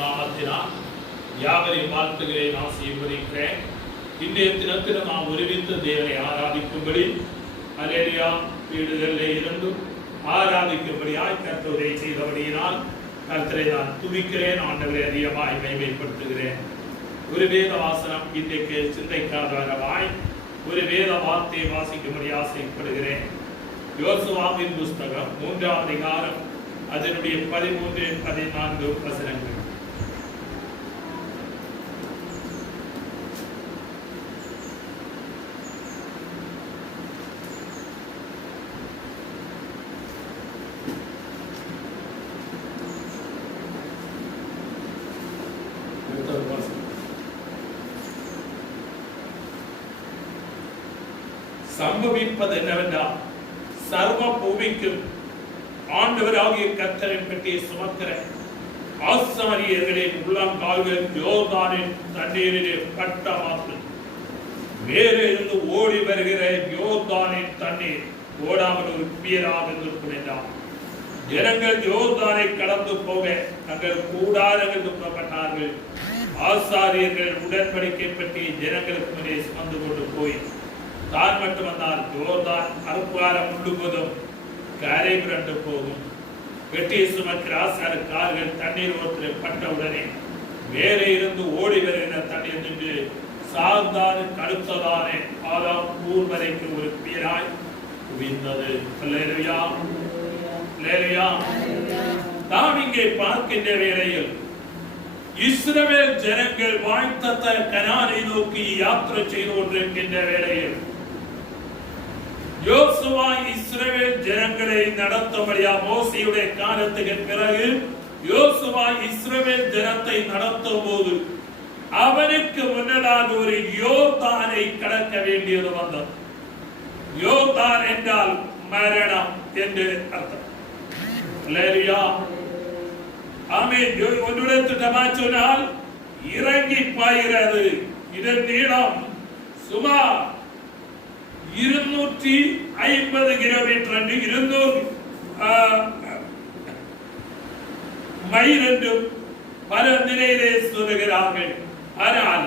நாமத்தினால் யாவரையும் வாழ்த்துகிறேன், ஆசீர்வதிக்கிறேன். இன்றைய தினத்தில் நாம் ஒருமித்த தேவனை ஆராதிக்கும்படி அல்லேலூயா வீடுகளிலே இருந்தும் ஆராதிக்கும்படியாய் கர்த்தர் உதவி செய்தபடியினால் கர்த்தரை நான் துதிக்கிறேன், ஆண்டவரை அதிகமாய் மகிமைப்படுத்துகிறேன். ஒரு வேத வாசனம் இன்றைக்கு சிந்தைக்காதாரமாய் ஒரு வேத வார்த்தையை வாசிக்கும்படி ஆசைப்படுகிறேன். யோசுவாவின் புஸ்தகம் 3ஆம் அதிகாரம் அதனுடைய 13-14 வசனங்கள். சம்பவிப்பது என்னவென்றால், சர்வ பூமிக்கும் ஆண்டவராகிய கர்த்தரை பற்றி சுமக்கிற ஆசாரியர்களின் உள்ளங்கால்கள் யோர்தானின் தண்ணீரிலே பட்ட மாத்திரம் வேறு இருந்து ஓடி வருகிற யோர்தானின் தண்ணீர் ஓடாமல் ஒரு பியராக இருக்கும் என்றார். ஜனங்கள் யோர்தானை கடந்து போக தங்கள் கூடாரங்கள் துக்கப்பட்டார்கள். ஆசாரியர்கள் உடன்படிக்கை பற்றி ஜனங்களுக்கு முன்னே சுமந்து கொண்டு போய் தான் மட்டும் வந்தால் யோர்தான் அறுப்பாரம் முழுவதும் கரை புரண்டு போகும். வெட்டியை சுமக்கிற ஆசாரியர் கால்கள் தண்ணீர் ஓரத்தில் பட்டவுடனே வேறு இருந்து ஓடி வருகிற தண்ணீர் நின்று சார்ந்தானு கடுத்ததானே ஆதாம் ஊர் வரைக்கும் ஒரு பியராய் குவிந்தது. அல்லேலூயா, அல்லேலூயா. நாம் இங்கே பார்க்கின்ற வேளையில் இஸ்ரவேல் ஜனங்கள் வாய்த்தத்த கனானை நோக்கி யாத்திரை செய்து கொண்டிருக்கின்ற வேளையில் யோசுவா இஸ்ரவேல் ஜனங்களை நடத்தும்படியா மோசேயுடைய காலத்துக்கு பிறகு யோசுவா இஸ்ரவேல் ஜனத்தை நடத்தும் போது அவனுக்கு முன்னதாக ஒரு யோர்தானை கடக்க வேண்டியது வந்தது. யோர்தான் என்றால் மரணம் என்று அர்த்தம். அல்லேலூயா, ஆமென். ஒன்றிடத்திட்டமா சொன்னால் இறங்கி பாய்கிறது. இதன் நீளம் சுமார் 250 கிலோமீட்டர், 200 மைல் என்றும் பல நிலையிலே சொல்லுகிறார்கள். ஆனால்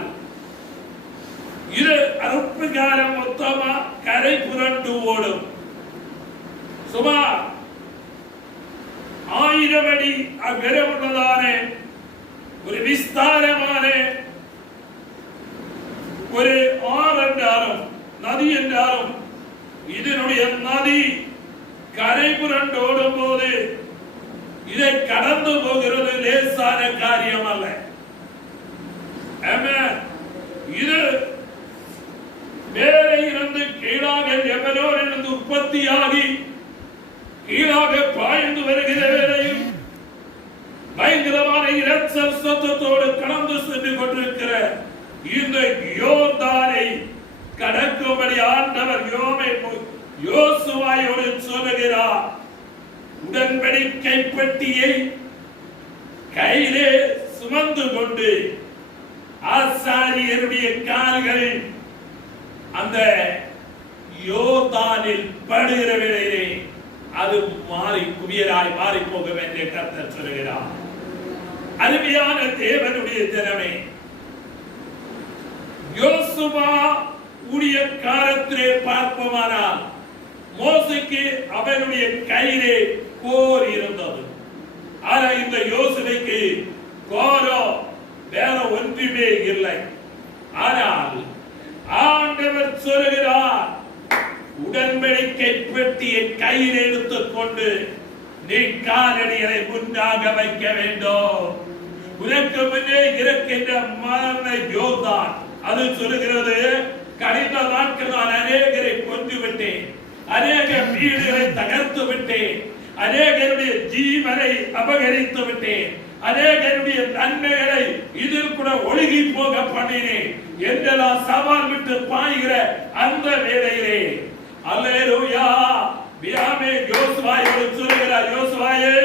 இது அறுப்பு காலம் மொத்தமா கரை புரண்டு ஓடும். சுமார் 1000 அடி அகலமுள்ளதான ஒரு விஸ்தாரமான ஒரு ஆறு என்றாலும் நதி என்றாலும் இதனுடைய நதி கரை புரண்டு ஓடும் போது இதை கடந்து போகிறது லேசான காரியம் அல்ல. இது மேலே இருந்து கீழாக எவரோடு இருந்து உற்பத்தியாகி கீழாக பாய்ந்து வருகிற வேளையில் பயங்கரமான இரைச்சல் சத்தத்தோடு கடந்து சென்று கொண்டிருக்கிற இந்த யோர்தானை கடக்கும்படி ஆண்டவர் யோசுவாயோடு சொல்லுகிறார். உடன்படிக்கை பெட்டியை கையிலே சுமந்து கொண்டு ஆசாரியருடைய கால்கள் அந்த யோர்தானில் படுகிற வேளையிலே அது மாறி குவியலாய் மாறி போகும் என்று கர்த்தர் சொல்கிறார். அருமையான தேவனுடைய ஜனமே, யோசுவா உடைய காலத்திலே பார்ப்போமானால் மோசேக்கு அவனுடைய கையிலே கோர் இருந்தது. ஆனால் இந்த யோசுவைக்கு கோரோ வேற ஒன்றுமே இல்லை. ஆனால் ஆண்டவர் சொல்கிறார், உடன்படிக்கை பெட்டியை கையில் எடுத்துக் கொண்டு நீ காலடிகளை முன்னாக வைக்க வேண்டும். உனக்கு முன்னே இருக்கின்ற மரண யோர்தான் அது சொல்லுகிறது, கடந்த நாட்கள் நான் அநேகரை கொன்று விட்டேன், அநேக வீடுகளை தகர்த்து விட்டேன், அநேகருடைய ஜீவனை அபகரித்து விட்டேன், அநேகருடைய நன்மைகளை இதில் கூட ஒழுகி போக பண்ணினேன் என்றெல்லாம் சவால் விட்டு பாய்கிற அந்த வேளையிலே அல்லேலூயா பியாமே யோசுவாயோடு சொல்கிறார், யோசுவாயே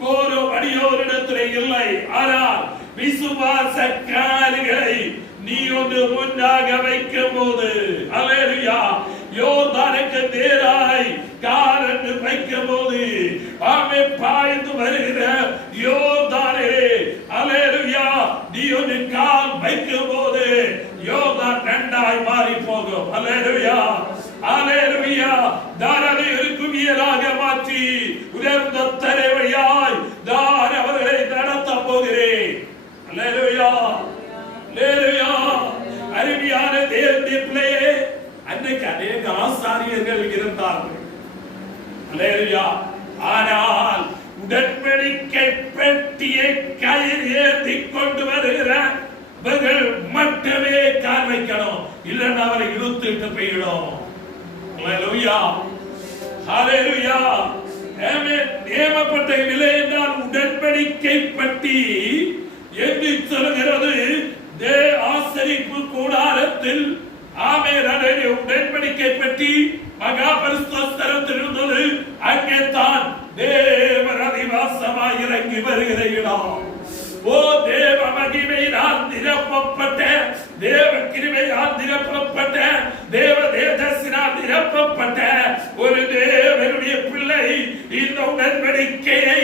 கோரோ அடியோரிடத்திலே இல்லை, ஆனால் விசுவாச காரியங்களை நீ ஒன்று முன்னாக வைக்கும் போது அல்லேலூயா யோர்தானுக்கு நேராய் கால் என்று வைக்கும் போது ஆமே பாய்ந்து வருகிற யோர்தானே அல்லேலூயா அல்லேலூயா அல்லேலூயா. தாராள ஒரு குவியலாக மாற்றி உயர்ந்த தலைவழியாய் நான் அவர்களை நடத்த போகிறேன். அல்லேலூயா அல்லேலூயா. அருமையான தேவனுடைய பிள்ளையே, அன்றைக்கு அநேக ஆசாரியர்கள் இருந்தார்கள். அல்லேலூயா. ஆனால் உடன்படிக்கை பெட்டியை கையில் ஏந்தி கொண்டு வருகிறவர்கள் மட்டுமே கால் வைக்கணும், இல்லைன்னா அவரை இழுத்துட்டு போயிடும். அல்லேலூயா அல்லேலூயா. நியமப்பட்ட நிலை என்றால் உடன்படிக்கை பெட்டி என்று சொல்கிறது. ஆசரிப்பு கூடாரத்தில் உடன்படிக்கை பெட்டி மகா பரிசுத்தத்தில் இருந்தது. அங்கே தான் தேவன் அதிவாசமாய் இறங்கி வருகிற இடம். ஓ, தேவ மகிமையினால் நிரப்பப்பட்ட, தேவ கிருபையால் நிரப்பப்பட்ட, தேவ தேஜஸினால் நிரப்பப்பட்ட ஒரு தேவனுடைய பிள்ளை இந்த உடன்படிக்கையை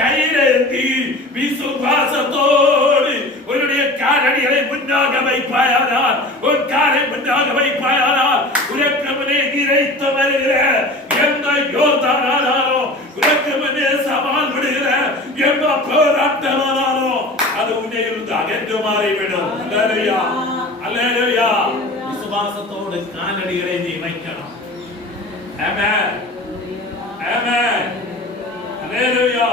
கையிலேந்தி விசுவாசத்தோடு உன்னுடைய காரணிகளை முன்னாக வைப்பாயானால், ஒரு காரை முன்னாக வைப்பாயானால், உனக்கு முன்னே இறைத்து வருகிற எந்த யோர்தானாலும், உனக்கு முன்னே சவால் விடுகிற எந்த போராட்டமானாலும் அது உன்னை இருந்து அகன்று மாறிவிடும். அல்லேலூயா அல்லேலூயா. விசுவாசத்தோடு காலடிகளை நீ வைக்கணும். ஆமென் ஆமென் அல்லேலூயா.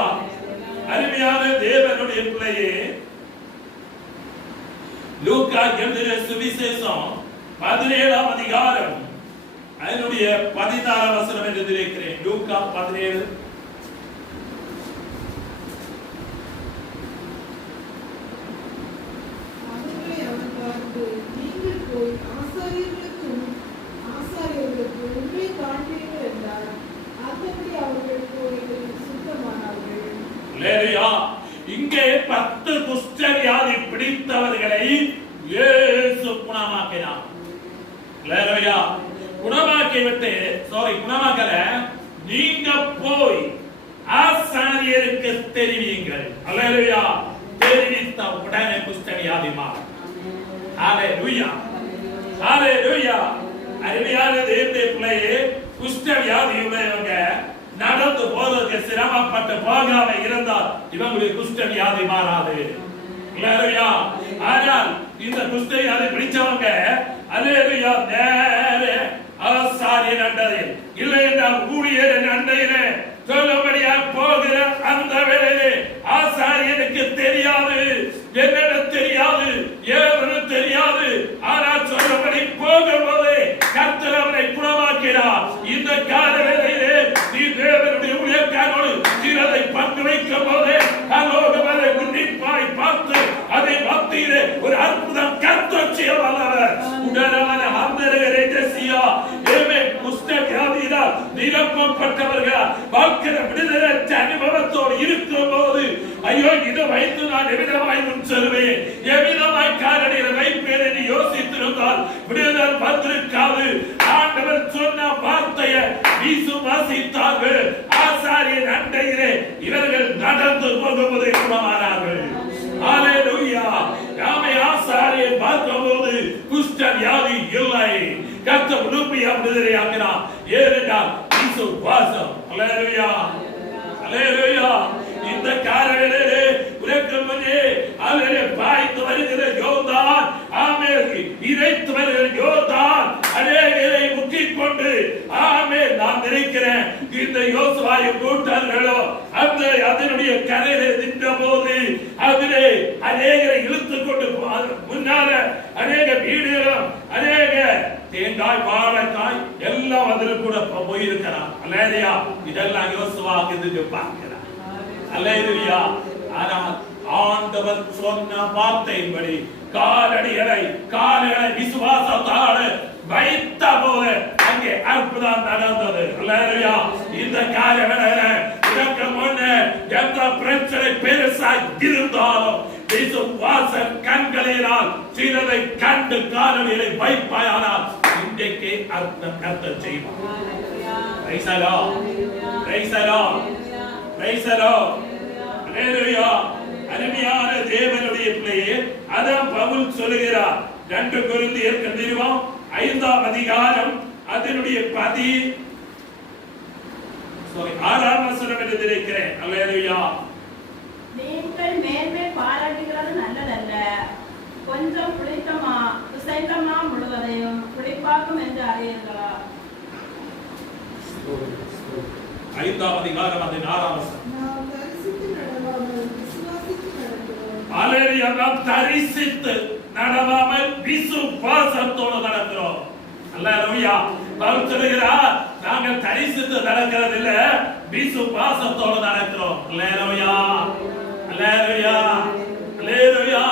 அருமையான தேவனுடைய பிள்ளையே, லூக்கா எழுதின சுவிசேஷம் 17ஆம் அதிகாரம் அதனுடைய 14ஆம் வசனம் என்று இருக்கிறேன். லூக்கா 17. இங்கே 10 குஷ்டவியாதி பிடித்தவர்களை இயேசு குணமாக்கினார். குணமாக்கி விட்டு, குணமாக்கல, நீங்க போய் ஆசாரியருக்கு தெரிவியுங்கள். அல்லேலூயா. தெரிவித்த உடனே குஷ்டவியாதி மாறும். ஹalleluya ஹalleluya. அருமையான தேவனுடைய பிள்ளையே, குஷ்டவியாதி உள்ளவங்க நடந்து போறதுக்கு சிரமப்பட்டு போகாம இருந்தால் இவங்களுடைய குஷ்டவியாதி மாறாது. அல்லேலூயா. ஆனால் இந்த குஷ்டவியாதி பிடிச்சவங்க அல்லேலூயா நேர ஆசாரியன் அண்டையில், இல்லை என்றால் ஊழியரின் அண்டையிலே சொல்லும்படியா போகிற அந்த வேளையிலே ஆசாரியனுக்கு தெரியாது, என்னென்ன தெரியாது, ஏவனு தெரியாது. ஆனால் சொல்லும்படி போகும்போது கர்த்தர் அவரை குணமாக்கிறார். இந்த கால வேளையிலே நீ தேவனுடைய ஊழியக்காரோடு சிலதை பங்கு வைக்கும் போதே அதோடு வரை உன்னிப்பாய் பார்த்து அதை மத்தியிலே ஒரு அற்புதம் கர்த்தர் செய்ய வல்லவர். உடனே அந்தரகரை ஜெசியா ஏமே குஷ்டவியாதியினால் நிரப்பப்பட்டவர்கள் வாழ்க்கிற விடுதலை அனுபவத்தோடு இருக்கும் போது, ஐயோ இதை வைத்து நான் எவ்விதமாய் முன் செல்வேன், எவ்விதமாய் காலடியில் வைப்பேன் என்று யோசித்திருந்தால் விடுதலை வந்திருக்காது. ஆண்டவர் சொன்ன வார்த்தையை விசுவாசித்தார்கள். ஆசாரியன் அண்டையிலே இவர்கள் நடந்து போகும்போது குணமானார்கள். ஹalleluya. நாமே ஆசாரியன் பார்த்தபோது குஷ்டவியாதி இல்லை. கர்த்தர் விடுதலை விடுதலையாக்கினார். ஏனென்றால் விசுவாசம். ஹalleluya ஹalleluya. இந்த காரணத்திலே உனக்கு முன்னே அவரை பாய்ந்து வருகிற யோர்தான், இறைத்து வருகிற யோர்தான் அநேகரை முற்றிக் கொண்டு நான் நினைக்கிறேன் இந்த யோசுவாவை கூட்டார்களோ அந்த அதனுடைய கரையிலே நின்ற போது அதிலே அநேகரை இழுத்துக் கொண்டு முன்னால அநேக வீடுகளும் அநேக தேங்காய் வாழைக்காய் எல்லாம் அதில் கூட போயிருக்கிறான். அல்லேலூயா. இதெல்லாம் யோசுவாவுக்கு பார்க்கிறார். அல்லேலூயா. ஆனால் ஆண்டவர் சொன்ன வார்த்தையின்படி காலடிகளை விசுவாசத்தால் வைத்த போது அங்கே அற்புதம் நடந்தது. அல்லேலூயா. இந்த காலவேளையில இதற்கு முன்னே எந்த பிரச்சனை பெருசாக இருந்தாலும் விசுவாச கண்களினால் சிலதை கண்டு காலடிகளை வைப்பாயானால் இன்றைக்கு அர்த்தம் கர்த்தர் செய்வார். Praise the lord praise the lord praise the lord. அல்லேலூயா. அருமையான தேவனுடைய பிள்ளையே, அதான் பவுல் சொல்லுகிறார் 2 கொரிந்தியர் நிருபம் 5ஆம் அதிகாரம் அதனுடைய 6ஆம் வசனம் என்று நினைக்கிறேன். அல்லேலூயா. நீங்கள் மேன்மை பாராட்டுகிறது நல்லதல்ல, கொஞ்சம் புளித்தமா முழுவதையும் புளிப்பாக்கும் என்று அறியீர்களா? 5ஆம் அதிகாரம் அதன் 6ஆம் வசனம். அல்லேலூயா. நாம் தரிசித்து நடவாமல் விசுவாசத்தோடு நடக்கிறோம். அல்லேலூயா. பவுல் சொல்கிறார், நாங்கள் தரிசித்து நடக்கிறது இல்ல, விசுவாசத்தோடு நடக்கிறோம். அல்லேலூயா. அல்லேலூயா. அல்லேலூயா.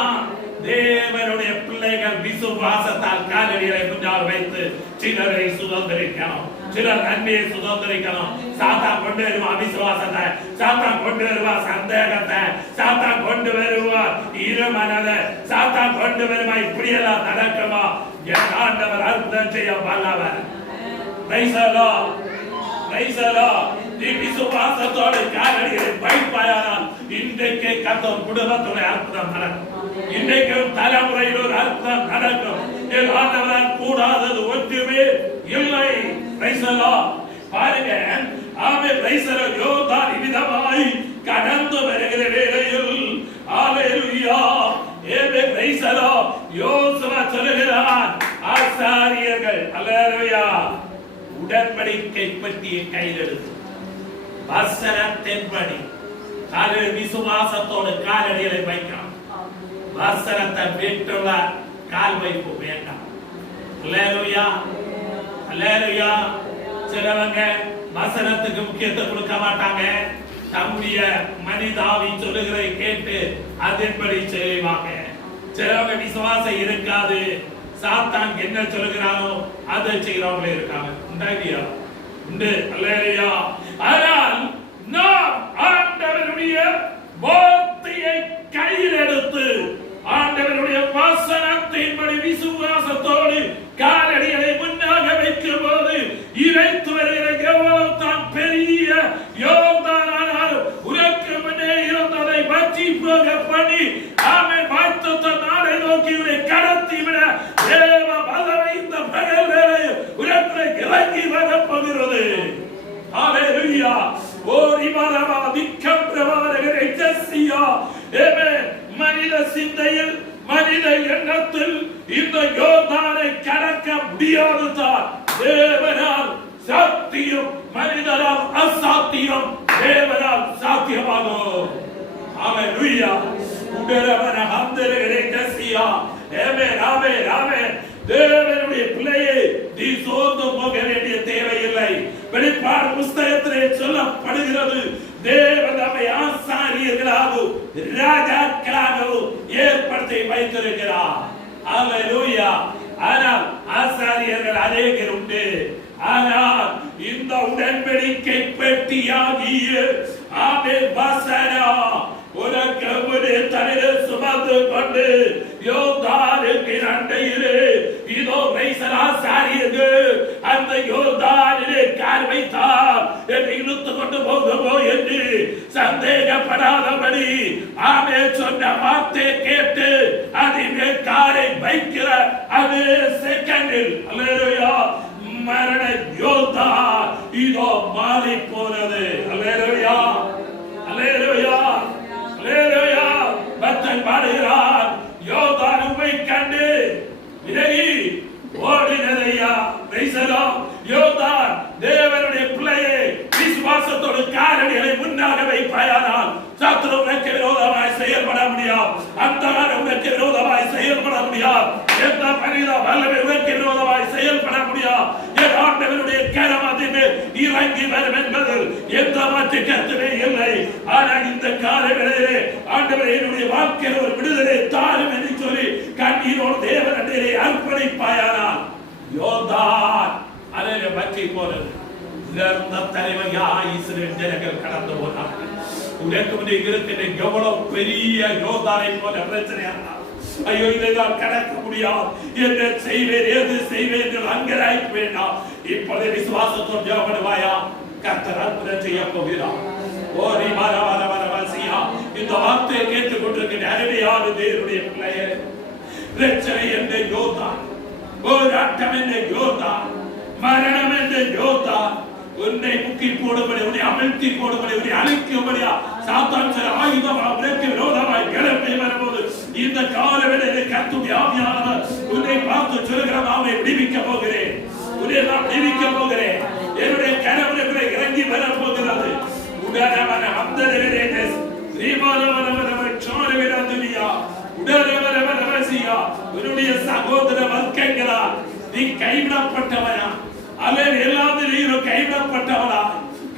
தேவனுடைய பிள்ளைகள் விசுவாசத்தால் காலடிகளை முன்னால் வைத்து சிலரை சுதந்திரிக்கணும், சிலர் நன்மையை சுதந்திரிக்கணும். சாத்தான் கொண்டு வருவா அவிசுவாசத்தை, சாத்தான் கொண்டு வருவா சந்தேகத்தை, சாத்தான் கொண்டு வருவா இருமனதை, சாத்தான் கொண்டு வருவா இப்படியெல்லாம் நடக்குமா? என் ஆண்டவர் அற்புதம் செய்ய வல்லவர். Price the lord. Praise the Lord. நீ விசுவாசத்தோடு காலடிகளை வைப்பாயானால் இன்றைக்கு கர்த்தர் குடும்பத்தோட அற்புதம் நடக்கும். இன்றைக்கும் தலைமுறையில் ஒரு அற்புதம் நடக்கும். என் ஆண்டவரால் கூடாதது ஒன்றுமே இல்லை. Price the Lord. பாருங்க, ஆமென். Price the Lord. யோர்தான் இவ்விதமாய் கடந்து வருகிற வேளையில் அல்லேலூயா. ஆமென். Price the Lord. யோசுவா சொல்கிறார், ஆசாரியர்கள் அல்லேலூயா உடன்படிக்கை பெட்டியை கையில் எடுத்து வசனத்தின்படி விசுவாசத்தோடு காலடிகளை வைக்கலாம். வசனத்தை வீட்டுள்ள கால் வைப்பு வேண்டாம். அல்லேலூயா. அல்லேலூயா. சிலவங்க வசனத்துக்கு முக்கியத்துவம் கொடுக்க மாட்டாங்க. தம்முடைய மனிதாவி சொல்லுகிறதை கேட்டு அதன்படி செய்வாங்க. சிலவங்க விசுவாசம் இருக்காது, சாத்தான் என்ன சொல்லுகிறானோ அதை செய்கிறவங்களே இருக்காங்க. உண்டாகியா? உண்டு. அல்லேலூயா. ஆனால் நாம் ஆண்டவருடைய வார்த்தையை கையில் எடுத்து ஆண்டவருடைய வசனத்தின்படி விசுவாசத்தோடு காலடிகளை முன்னாக வைக்கும் போது இறைத்து வருகிற எவ்வளவு தான் பெரிய யோர்தானானாலும் உனக்கு முன்னே இருந்ததை வற்றி போக பண்ணி ஆமென் வாய்த்த நாடை நோக்கி உன்னை கடத்தி விட தேவ வல்லமை இந்த பகல் வேளையில் உனக்கு இறங்கி வரப்போகிறது. ஹalleluya. ஓ ரிமரவா திக்கம் பிரவாரகரை ஜெசியா. ஆமென். மனித சிந்தையில் மனித எண்ணத்தில் இந்த யோர்தானை கடக்க முடியாதுதான். தேவனால் சாத்தியம், மனிதரால் அசாத்தியம், தேவனால் சாத்தியமாகும். ஹalleluya. உடரவன ஹந்தரகரை ஜெசியா. ஆமென். ஆமென். ஆமென். தேவனுடைய பிள்ளையே, நீ சோர்ந்து போக வேண்டிய தேவையில்லை. வெளிப்பாடு புஸ்தகத்திலே சொல்லப்படுகிறது, தேவன் நம்மை ஆசாரியர்களாகவும் ராஜாக்களாகவும் ஏற்படுத்தி வைத்திருக்கிறார். அல்லேலூயா. ஆனால் ஆசாரியர்கள் அநேகர் உண்டு. ஆனால் இந்த உடன்படிக்கை பெட்டியாகிய ஆமென் வசனம் உனக்கு முன்னே தன்னை சுமந்து கொண்டு யோர்தானுக்கு அண்டையிலே இதோ ஆசாரியர்கள் அந்த யோர்தானிலே கால் வைத்தார் என்று இழுத்து கொண்டு போகுமோ என்று சந்தேகப்படாதபடி ஆமென் சொன்ன வார்த்தை கேட்டு அதிலே காலை வைக்கிற அதே செகண்டில் அல்லேலூயா மரண யோர்தா இதோ மாறி போனது. அல்லேலூயா. அல்லேலூயா. அல்லேலூயா. பக்தன் பாடுகிறார், யோர்தான் உம்மை கண்டு விலகி ஓடினதையா. Price the Lord. யோர்தான் தேவனுடைய பிள்ளையே, விசுவாசத்தோடு காலடிகளை முன்னாக வைப்பாயானால் சத்துரு உனக்கு விரோதமாய் செயல்பட முடியாது. அந்தகாரம் உனக்கு விரோதமாய் செயல்பட முடியாது. எந்த மனித வல்லமை உனக்கு விரோதமாய் செயல்பட முடியாது. என் ஆண்டவருடைய கரம் அதில் இறங்கி வரும் என்பதில் எந்த மாற்று கருத்துமே இல்லை. ஆனால் இந்த காலவேளையிலே ஆண்டவர் என்னுடைய வாழ்க்கையில் ஒரு விடுதலை தாரும் என்று சொல்லி கண்ணீரோடு தேவனிடத்திலே அர்ப்பணிப்பாயானால் யோர்தான் அதிலே வற்றி போனது. தலைமையாய் இஸ்ரவேல் ஜனங்கள் கடந்து போனார்கள். உனக்கு முன்னே இருக்கிற எவ்வளவு பெரிய யோர்தானை போல பிரச்சனை. ஐயோ, இதைதான் கடக்க முடியாது, என்ன செய்வேன், எது செய்வேன் என்று அங்கராய்க்க வேண்டாம். இப்போது விசுவாசத்தோடு ஜெபம் பண்ணுவாயா, கர்த்தர் அற்புதம் செய்ய போகிறார். ஓரி வர வர வர வசியா. இந்த வார்த்தையை கேட்டுக் கொண்டிருக்கிற அருமையான தேவனுடைய பிள்ளையே, பிரச்சனை என்ற யோர்தான் போராட்டம் என்ற யோர்தான், மரணம் என்ற யோர்தான் உன்னை முக்கி போடும்படி, உன்னை அமிழ்த்தி போடும்படி, உன்னை அழிக்கும்படியா சாத்தான் சில ஆயுதமாக உனக்கு விரோதமாய் கிளம்பி வரும்போது இந்த காலவேளையிலே கர்த்தருடைய ஆவியானவர் உன்னை பார்த்து சொல்கிறார், அவனை விடுவிக்க போகிறேன், உன்னை நான் விடுவிக்க போகிறேன், என்னுடைய கரவனை இறங்கி வர போகிறது. உடனவன அந்தரவனே ஸ்ரீமானவனவனவன் சோரவிடாதுலியா உடனவனவனவசியா உன்னுடைய சகோதர வர்க்கங்களா நீ கைவிடப்பட்டவனா அல்லது எல்லாத்திலும் கைவிடப்பட்டவனா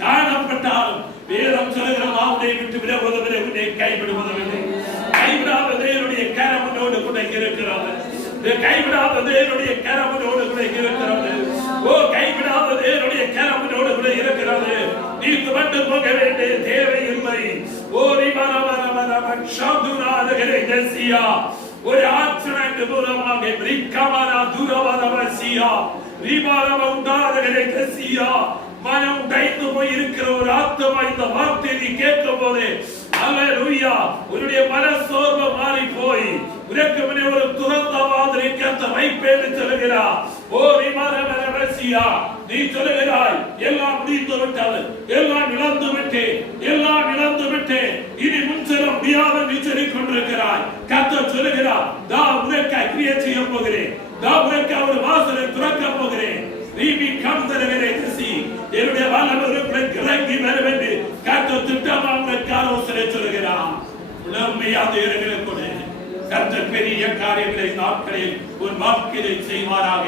காணப்பட்டாலும் வேதம் சொல்கிறது அவனை விட்டு விலகுவதில்லை, உன்னை கைவிடுவதில்லை. கைவிடாத தேவனுடைய கரம் உன்னோடு கூட இருக்கிறது. கைவிடாத தேவனுடைய கரம் உன்னோடு கூட இருக்கிறது. ஓ கைவிடாத தேவனுடைய கரம் உன்னோடு கூட இருக்கிறது. நீ துவண்டு போக வேண்டிய தேவையில்லை. ஓ ஒரு ஆச்சரண்டு மூலமாக மனம் உடைந்து போய் இருக்கிற ஒரு ஆத்மா இந்த வார்த்தை நீ கேட்கும் போது அல்லேலூயா உன்னுடைய மனசோர்வு மாறி போய் உனக்கு முன்னே ஒரு துறந்த மாதிரி கர்த்தர் வைப்பேன்னு சொல்லுகிறார். ஓ ரிமாரமரசியா நீ சொல்லுகிறாய், எல்லாம் முடிந்து விட்டது, எல்லாம் இழந்து விட்டேன், எல்லாம் இழந்து விட்டேன், இனி முன் செல்ல முடியாது நீ சொல்லிக் கொண்டிருக்கிறாய். கர்த்தர் சொல்லுகிறார், நான் உனக்கு கிரியை செய்ய போகிறேன், நான் உனக்கு ஒரு வாசலை திறக்க போகிறேன். என்னுடைய வாழ்வுக்கு இறங்கி வர வேண்டி கர்த்தர் திட்டமாக ஆலோசனை சொல்லுகிறார். உண்மையாக இருக்கிற கர்த்தர் பெரிய காரியங்களை நாட்களில் உன் வாழ்க்கையை செய்வாராக.